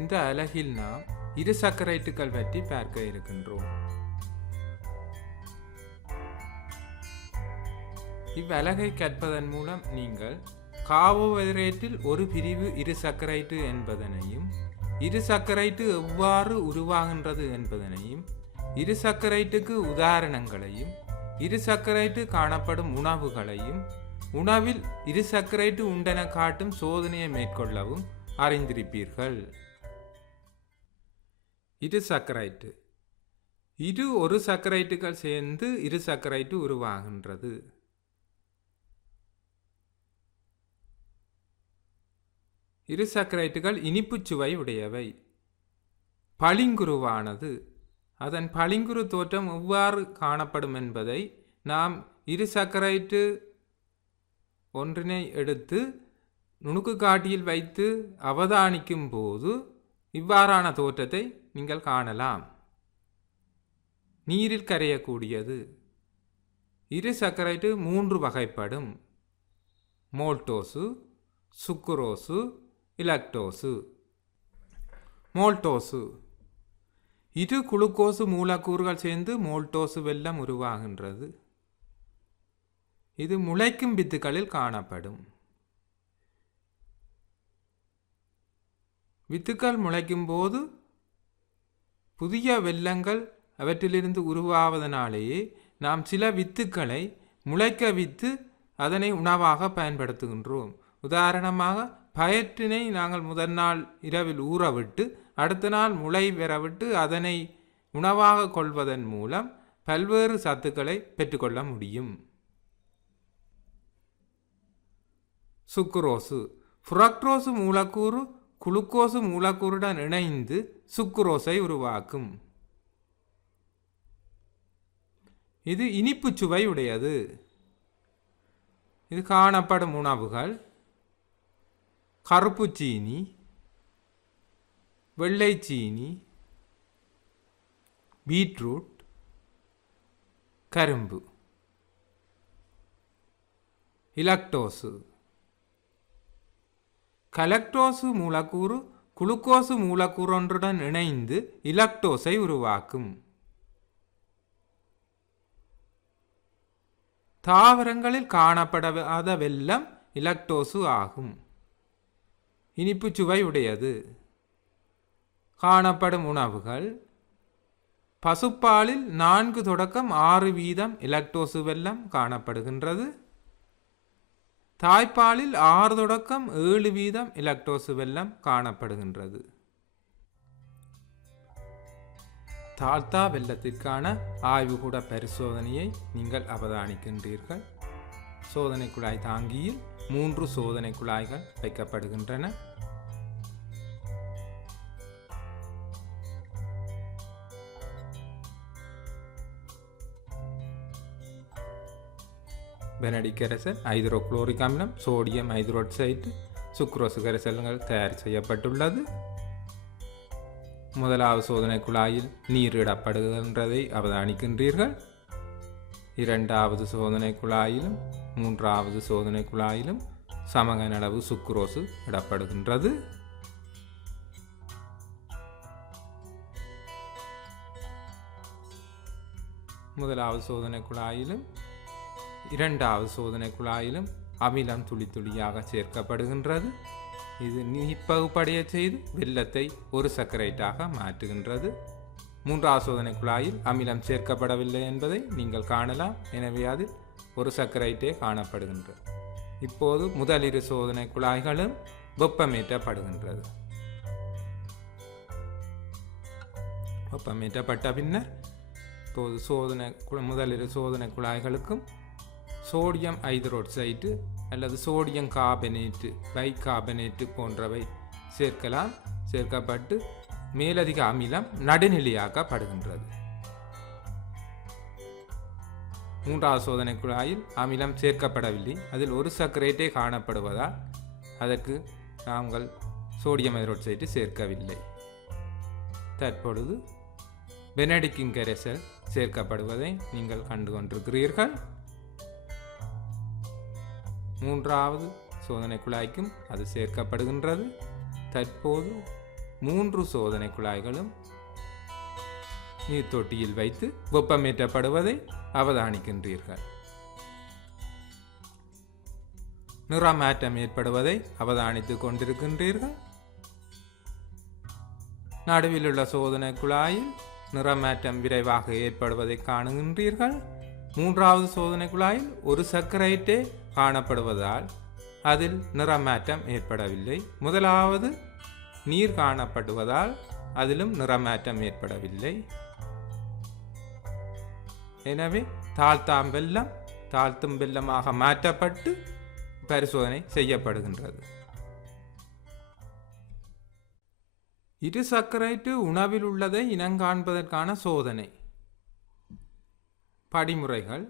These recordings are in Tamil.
இந்த அலகில் நாம் இரு சக்கரைட்டுகள் பற்றி பார்க்க இருக்கின்றோம். இவ்வலகை கற்பதன் மூலம் நீங்கள் காவோவரேட்டில் ஒரு பிரிவு இரு சக்கரைட்டு என்பதனையும் இரு சக்கரைட்டு எவ்வாறு உருவாகின்றது என்பதனையும் இரு சக்கரைட்டுக்கு உதாரணங்களையும் இரு சக்கரைட்டு காணப்படும் உணவுகளையும் உணவில் இரு சக்கரைட்டு உண்டென காட்டும் சோதனையை மேற்கொள்ளவும் அறிந்திருப்பீர்கள். இரு சக்கரைட்டு. இரு ஒரு சக்கரைட்டுகள் சேர்ந்து இரு சக்கரைட்டு உருவாகின்றது. இரு சக்கரைட்டுகள் இனிப்புச் சுவை உடையவை. பளிங்குருவானது. அதன் பளிங்குரு தோற்றம் எவ்வாறு காணப்படும் என்பதை நாம் இரு சக்கரைட்டு ஒன்றினை எடுத்து நுணுக்கு காட்டியில் வைத்து அவதானிக்கும் போது இவ்வாறான தோற்றத்தை நீங்கள் காணலாம். நீரில் கரையக்கூடியது. இரு சக்கரைட்டு மூன்று வகைப்படும். மோல்டோசு சுக்குரோசு இலக்டோசு. மோல்டோசு. இரு குளுக்கோசு மூலக்கூறுகள் சேர்ந்து மோல்டோசு வெல்லம் உருவாகின்றது. இது முளைக்கும் வித்துகளில் காணப்படும். வித்துக்கள் முளைக்கும் போது புதிய வெள்ளங்கள் அவற்றிலிருந்து உருவாவதனாலேயே நாம் சில வித்துக்களை முளைக்க வித்து அதனை உணவாக பயன்படுத்துகின்றோம். உதாரணமாக பயற்றினை நாங்கள் முதல் நாள் இரவில் ஊறவிட்டு அடுத்த நாள் முளை பெறவிட்டு அதனை உணவாக கொள்வதன் மூலம் பல்வேறு சத்துக்களை பெற்றுக்கொள்ள முடியும். சுக்குரோசு. புரக்டோசு மூலக்கூறு குளுக்கோசு மூலக்கூறுடன் இணைந்து சுக்குரோஸை உருவாக்கும். இது இனிப்பு சுவை உடையது. இது காணப்படும் உணவுகள். கருப்பு சீனி வெள்ளை சீனி பீட்ரூட் கரும்பு இலக்டோசு கலக்டோசு மூலக்கூறு குளுக்கோசு மூலக்கூறொன்றுடன் இணைந்து இலக்டோஸை உருவாக்கும். தாவரங்களில் காணப்படாத வெல்லம் இலக்டோசு ஆகும். இனிப்பு சுவை உடையது. காணப்படும் உணவுகள் பசுப்பாலில் நான்கு தொடக்கம் ஆறு வீதம் இலக்டோசு வெல்லம் காணப்படுகின்றது. தாய்ப்பாலில் ஆறு தொடக்கம் ஏழு வீதம் இலக்டோசு வெல்லம் காணப்படுகின்றது. தாழ்த்தா வெள்ளத்திற்கான ஆய்வுகூட பரிசோதனையை நீங்கள் அவதானிக்கின்றீர்கள். சோதனை குழாய் தாங்கியில் மூன்று சோதனை குழாய்கள் வைக்கப்படுகின்றன. பெனடிக் கரைசல் ஹைட்ரோக்ளோரிக் அமிலம் சோடியம் ஹைட்ரோக்சைடு சுக்ரோசு கரைசல்கள் தயார் செய்யப்பட்டுள்ளது முதலாவது சோதனை குழாயில் நீர் இடப்படுகின்றதை அவதானிக்கின்றீர்கள் இரண்டாவது சோதனை குழாயிலும் மூன்றாவது சோதனை குழாயிலும் சமகனளவு சுக்ரோசு இடப்படுகின்றது முதலாவது சோதனை குழாயிலும் இரண்டாவது சோதனை குழாயிலும் அமிலம் துளி துளியாக சேர்க்கப்படுகின்றது. இது நீப்பகுப்படைய செய்து வெள்ளத்தை ஒரு சர்க்கரைட்டாக மாற்றுகின்றது. மூன்றாவது சோதனை குழாயில் அமிலம் சேர்க்கப்படவில்லை என்பதை நீங்கள் காணலாம். எனவே அதில் ஒரு சர்க்கரைட்டே காணப்படுகின்றது. இப்போது முதலிரு சோதனை குழாய்களும் வெப்பமேற்றப்படுகின்றது. வெப்பமேற்றப்பட்ட பின்னர் இப்போது சோதனை முதலிரு சோதனை குழாய்களுக்கும் சோடியம் ஐதரோட்சைடு அல்லது சோடியம் கார்பனேட்டு பைகார்பனேட்டு போன்றவை சேர்க்கலாம். சேர்க்கப்பட்டு மேலதிக அமிலம் நடுநிலையாக்கப்படுகின்றது. மூன்றாவது சோதனை குழாயில் அமிலம் சேர்க்கப்படவில்லை. அதில் ஒரு சர்க்கரேட்டே காணப்படுவதால் அதற்கு நாங்கள் சோடியம் ஹைட்ரோக்சைடு சேர்க்கவில்லை. தற்பொழுது பெனடிக்கிங் கரைசல் சேர்க்கப்படுவதை நீங்கள் கண்டு கொண்டிருக்கிறீர்கள் மூன்றாவது சோதனை குழாய்க்கும் அது சேர்க்கப்படுகின்றது. தற்போது மூன்று சோதனை குழாய்களும் நீர் தொட்டியில் வைத்து வெப்பமேற்றப்படுவதை அவதானிக்கின்றீர்கள். நிறமாற்றம் ஏற்படுவதை அவதானித்துக் கொண்டிருக்கின்றீர்கள். நடுவில் உள்ள சோதனை குழாயில் நிறமாற்றம் விரைவாக ஏற்படுவதை காணுகின்றீர்கள். மூன்றாவது சோதனை குழாயில் ஒரு சர்க்கரைட்டே காணப்படுவதால் அதில் நிறமாற்றம் ஏற்படவில்லை. முதலாவது நீர் காணப்படுவதால் அதிலும் நிறமாற்றம் ஏற்படவில்லை. எனவே தாழ்த்தாம் வெல்லம் தாழ்த்தும் வெல்லமாக மாற்றப்பட்டு பரிசோதனை செய்யப்படுகின்றது. இரு சர்க்கரைட்டு உணவில் உள்ளதை இனங்காண்பதற்கான சோதனை. படிமுறைகள்.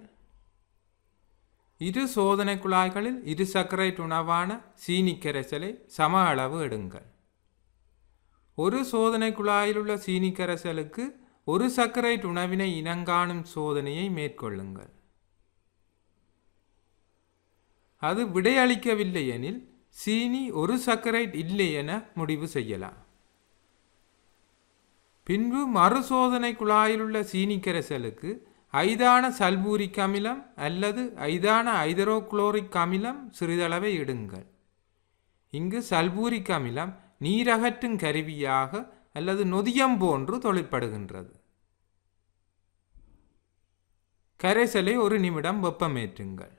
இரு சோதனை குழாய்களில் இரு சர்க்கரைட் உணவான சீனி கரைசலை சம அளவு எடுங்கள். ஒரு சோதனை குழாயில் உள்ள சீனி கரைசலுக்கு ஒரு சர்க்கரைட் உணவினை இனங்காணும் சோதனையை மேற்கொள்ளுங்கள். அது விடையளிக்கவில்லை எனில் சீனி ஒரு சர்க்கரைட் இல்லை என முடிவு செய்யலாம். பின்பு மறுசோதனை குழாயிலுள்ள சீனி கரைசலுக்கு ஐதான சல்பூரிக் அமிலம் அல்லது ஐதான ஐதரோகுளோரிக் அமிலம் சிறிதளவை இடுங்கள். இங்கு சல்பூரிக் அமிலம் நீரகற்றும் கருவியாக அல்லது நொதியம் போன்று தொழிற்படுகின்றது. கரைசலை ஒரு நிமிடம் வெப்பமேற்றுங்கள்.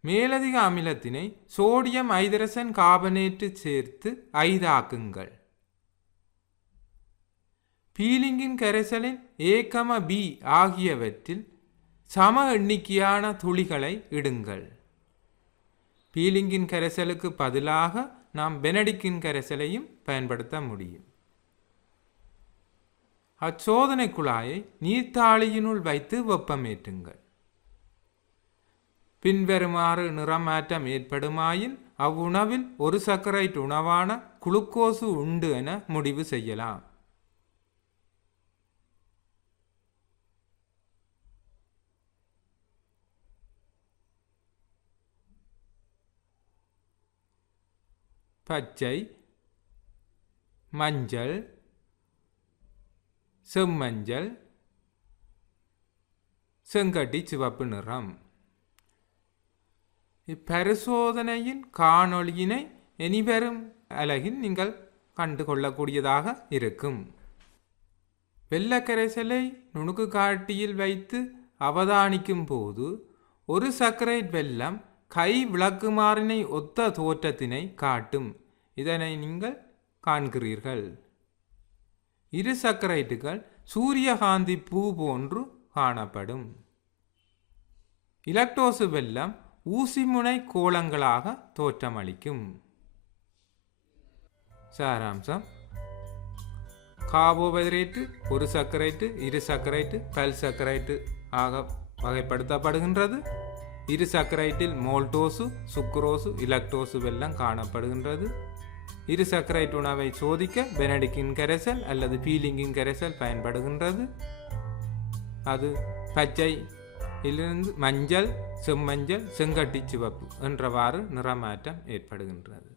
மேலதிக அமிலத்தினை சோடியம் ஐதரசன் கார்பனேட்டு சேர்த்து ஐதாக்குங்கள். பீலிங்கின் கரைசலின் ஏகம பி ஆகியவற்றில் சம எண்ணிக்கையான துளிகளை இடுங்கள். பீலிங்கின் கரைசலுக்கு பதிலாக நாம் பெனடிக்கின் கரைசலையும் பயன்படுத்த முடியும். அச்சோதனை குழாயை நீர்த்தாளியினுள் வைத்து வெப்பமேற்றுங்கள். பின்வருமாறு நிறமாற்றம் ஏற்படுமாயின் அவ்வுணவில் ஒரு சர்க்கரைட் உணவான குளுக்கோசு உண்டு என முடிவு செய்யலாம். பச்சை மஞ்சள் செம்மஞ்சள் செங்கட்டி சிவப்பு நிறம். இப்பரிசோதனையின் காணொளியினை இனிவரும் அலகில் நீங்கள் கண்டு கொள்ளக்கூடியதாக இருக்கும். வெள்ளக்கரைசலை நுணுக்கு காட்டியில் வைத்து அவதானிக்கும் போது ஒரு சர்க்கரைட் வெல்லம் கை விளக்குமாறினை ஒத்த தோற்றத்தினை காட்டும். இதனை நீங்கள் காண்கிறீர்கள். இரு சர்க்கரைட்டுகள் சூரியகாந்தி பூ போன்று காணப்படும். இலக்டோசு வெல்லம் ஊசிமுனை கோலங்களாக தோற்றமளிக்கும். சாராம்சம். கார்போஹைட்ரேட்டு ஒரு சர்க்கரைட்டு இரு சர்க்கரைட்டு பல் சர்க்கரைட்டு ஆக வகைப்படுத்தப்படுகின்றது. இரு சக்கரைட்டில் மோல்டோசு சுக்ரோசு இலக்டோசு வெல்லம் காணப்படுகின்றது இரு சக்கரைட் உணவை சோதிக்க பெனடிக்கின் கரைசல் அல்லது பீலிங்கின் கரைசல் பயன்படுகின்றது அது பச்சை இலிருந்து மஞ்சள் செம்மஞ்சள் செங்கட்டி சிவப்பு என்றவாறு நிறமாற்றம் ஏற்படுகின்றது